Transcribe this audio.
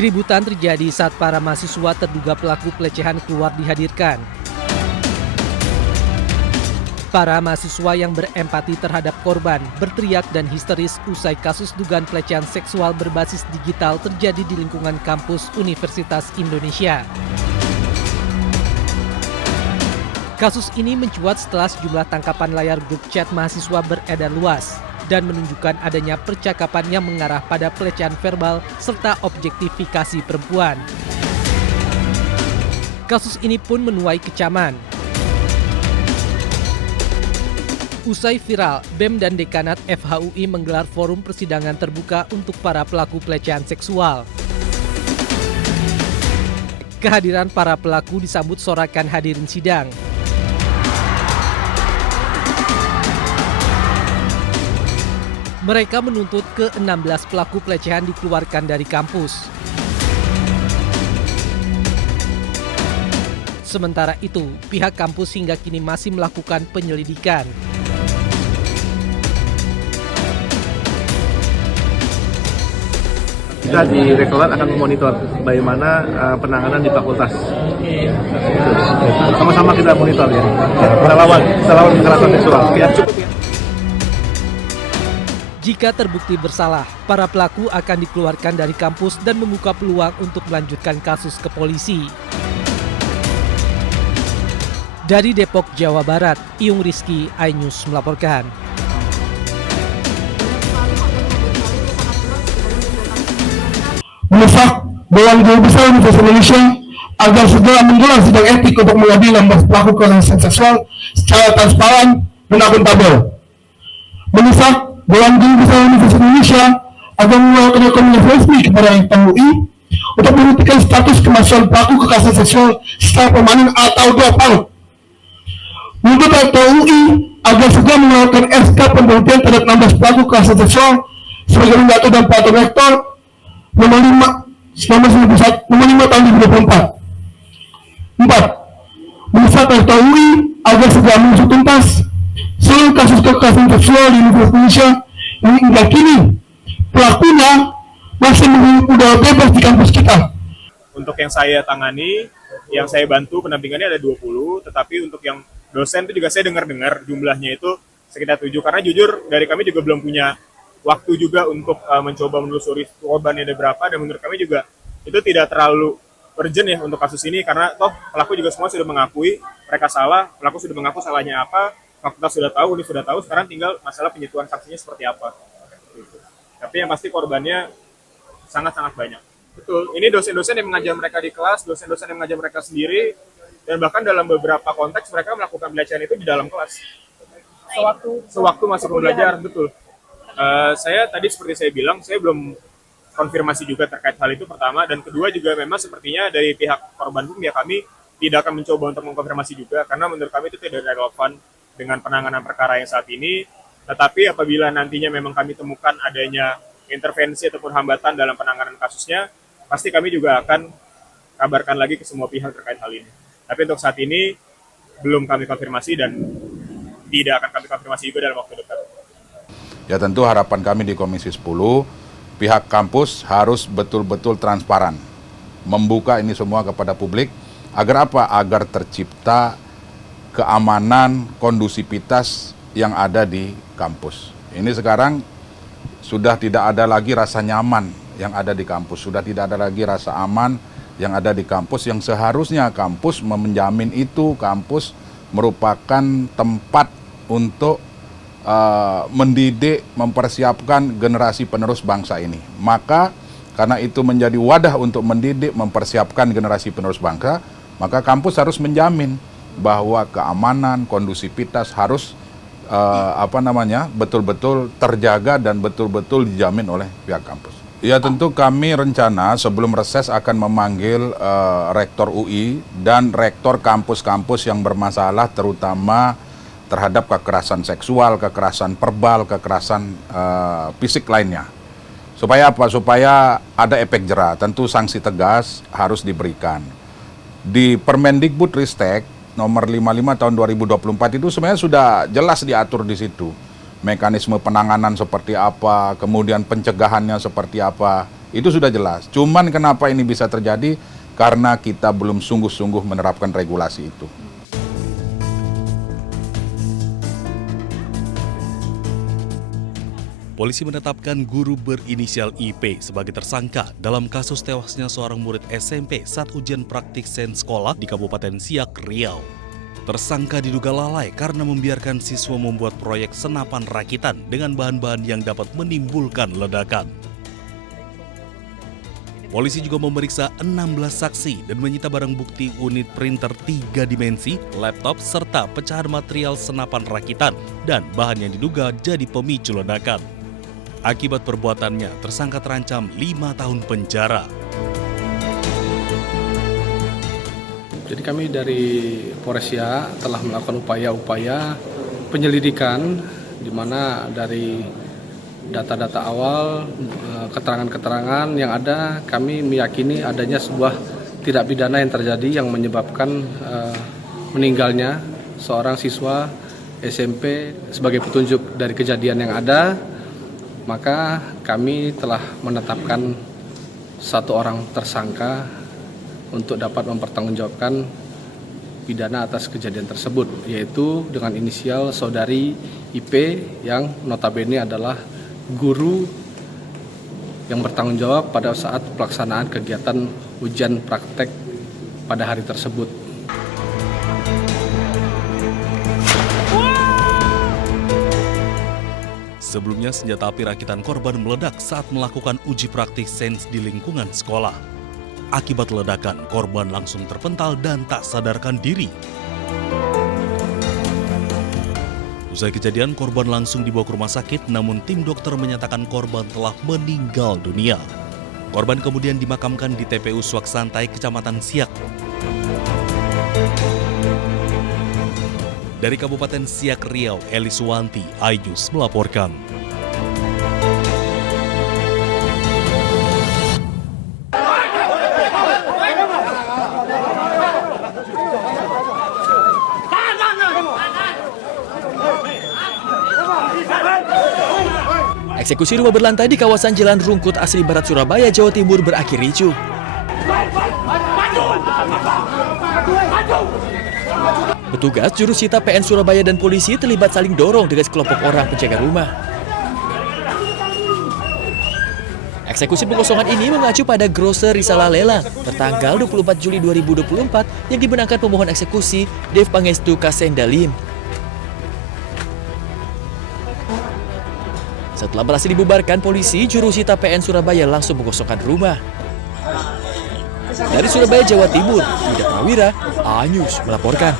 Keributan terjadi saat para mahasiswa terduga pelaku pelecehan keluar dihadirkan. Para mahasiswa yang berempati terhadap korban berteriak dan histeris usai kasus dugaan pelecehan seksual berbasis digital terjadi di lingkungan kampus Universitas Indonesia. Kasus ini mencuat setelah sejumlah tangkapan layar grup chat mahasiswa beredar luas dan menunjukkan adanya percakapan yang mengarah pada pelecehan verbal serta objektifikasi perempuan. Kasus ini pun menuai kecaman. Usai viral, BEM dan Dekanat FHUI menggelar forum persidangan terbuka untuk para pelaku pelecehan seksual. Kehadiran para pelaku disambut sorakan hadirin sidang. Mereka menuntut ke-16 pelaku pelecehan dikeluarkan dari kampus. Sementara itu, pihak kampus hingga kini masih melakukan penyelidikan. Kita di Rektorat akan memonitor bagaimana penanganan di fakultas. Sama-sama kita monitor ya. Kita lawan kekerasan seksual. Ya, cukup ya. Jika terbukti bersalah, para pelaku akan dikeluarkan dari kampus dan membuka peluang untuk melanjutkan kasus ke polisi. Dari Depok, Jawa Barat, Iyung Rizky, iNews melaporkan. Mendesak Dewan Guru Besar Universitas Indonesia agar segera menggelar sidang etik untuk mengadili 16 pelaku kekerasan seksual secara transparan dan akuntabel. Mendesak Dewan Guru Besar Universitas Indonesia agar mengeluarkan rekomendasi resmi kepada FHUI untuk menghentikan status kemasukan pelaku kekerasan seksual secara permanen atau drop out. Menuntut FHUI agar segera mengeluarkan SK pemberhentian terhadap 16 pelaku kekerasan seksual sebagai pembantu dan peraturan rektor nomor 5 tahun 2024. 4. Mendesak FHUI agar segera mengusut tuntas seluruh kasus kekerasan seksual di Universitas Indonesia yang hingga kini pelakunya masih menghirup udara bebas di kampus kita. Untuk yang saya tangani, yang saya bantu pendampingannya ada 20, tetapi untuk yang dosen itu juga saya dengar-dengar jumlahnya itu sekitar 7, karena jujur dari kami juga belum punya waktu juga untuk mencoba menelusuri korbannya ada berapa, dan menurut kami juga itu tidak terlalu urgent ya untuk kasus ini, karena toh pelaku juga semua sudah mengakui mereka salah, pelaku sudah mengaku salahnya apa, fakultas sudah tahu, ini sudah tahu, sekarang tinggal masalah penyetuan saksinya seperti apa. Gitu. Tapi yang pasti korbannya sangat-sangat banyak. Betul, ini dosen-dosen yang mengajar mereka di kelas, dosen-dosen yang mengajar mereka sendiri, dan bahkan dalam beberapa konteks mereka melakukan pelecehan itu di dalam kelas. Sewaktu masih belajar, betul. Saya tadi seperti saya bilang, saya belum konfirmasi juga terkait hal itu pertama, dan kedua juga memang sepertinya dari pihak korban pun ya kami tidak akan mencoba untuk mengkonfirmasi juga, karena menurut kami itu tidak relevan dengan penanganan perkara yang saat ini. Tetapi apabila nantinya memang kami temukan adanya intervensi ataupun hambatan dalam penanganan kasusnya, pasti kami juga akan kabarkan lagi ke semua pihak terkait hal ini. Tapi untuk saat ini belum kami konfirmasi dan tidak akan kami konfirmasi juga dalam waktu dekat. Ya tentu harapan kami di Komisi 10, pihak kampus harus betul-betul transparan, membuka ini semua kepada publik, agar apa? Agar tercipta keamanan, kondusivitas yang ada di kampus. Ini sekarang sudah tidak ada lagi rasa nyaman yang ada di kampus, sudah tidak ada lagi rasa aman yang ada di kampus, yang seharusnya kampus menjamin itu. Kampus merupakan tempat untuk mendidik, mempersiapkan generasi penerus bangsa ini. Maka karena itu menjadi wadah untuk mendidik, mempersiapkan generasi penerus bangsa, maka kampus harus menjamin bahwa keamanan, kondusivitas harus betul-betul terjaga dan betul-betul dijamin oleh pihak kampus. Ya tentu kami rencana sebelum reses akan memanggil rektor UI dan rektor kampus-kampus yang bermasalah, terutama terhadap kekerasan seksual, kekerasan verbal, kekerasan fisik lainnya. Supaya apa? Supaya ada efek jera. Tentu sanksi tegas harus diberikan. Di Permendikbudristek nomor 55 tahun 2024 itu sebenarnya sudah jelas diatur di situ. Mekanisme penanganan seperti apa, kemudian pencegahannya seperti apa. Itu sudah jelas. Cuman kenapa ini bisa terjadi? Karena kita belum sungguh-sungguh menerapkan regulasi itu. Polisi menetapkan guru berinisial IP sebagai tersangka dalam kasus tewasnya seorang murid SMP saat ujian praktik sains sekolah di Kabupaten Siak, Riau. Tersangka diduga lalai karena membiarkan siswa membuat proyek senapan rakitan dengan bahan-bahan yang dapat menimbulkan ledakan. Polisi juga memeriksa 16 saksi dan menyita barang bukti unit printer 3 dimensi, laptop, serta pecahan material senapan rakitan dan bahan yang diduga jadi pemicu ledakan. Akibat perbuatannya, tersangka terancam 5 tahun penjara. Jadi kami dari Polres Siak telah melakukan upaya-upaya penyelidikan di mana dari data-data awal, keterangan-keterangan yang ada, kami meyakini adanya sebuah tindak pidana yang terjadi yang menyebabkan meninggalnya seorang siswa SMP. Sebagai petunjuk dari kejadian yang ada, maka kami telah menetapkan satu orang tersangka untuk dapat mempertanggungjawabkan pidana atas kejadian tersebut, yaitu dengan inisial saudari IP yang notabene adalah guru yang bertanggung jawab pada saat pelaksanaan kegiatan ujian praktek pada hari tersebut. Sebelumnya, senjata api rakitan korban meledak saat melakukan uji praktik sains di lingkungan sekolah. Akibat ledakan, korban langsung terpental dan tak sadarkan diri. Usai kejadian, korban langsung dibawa ke rumah sakit, namun tim dokter menyatakan korban telah meninggal dunia. Korban kemudian dimakamkan di TPU Suak Santai, Kecamatan Siak. Dari Kabupaten Siak, Riau, Eli Suwanti, iNews melaporkan. Eksekusi rumah berlantai di kawasan Jalan Rungkut Asri Barat, Surabaya, Jawa Timur berakhir ricuh. Petugas jurusita PN Surabaya dan polisi terlibat saling dorong dengan sekelompok orang penjaga rumah. Eksekusi pengosongan ini mengacu pada Grocer Risalah Lelang tertanggal 24 Juli 2024 yang dimenangkan pemohon eksekusi Dev Pangestu Kasendalim. Setelah berhasil dibubarkan polisi, jurusita PN Surabaya langsung mengosongkan rumah. Dari Surabaya, Jawa Timur, Yuda Prawira, iNews melaporkan.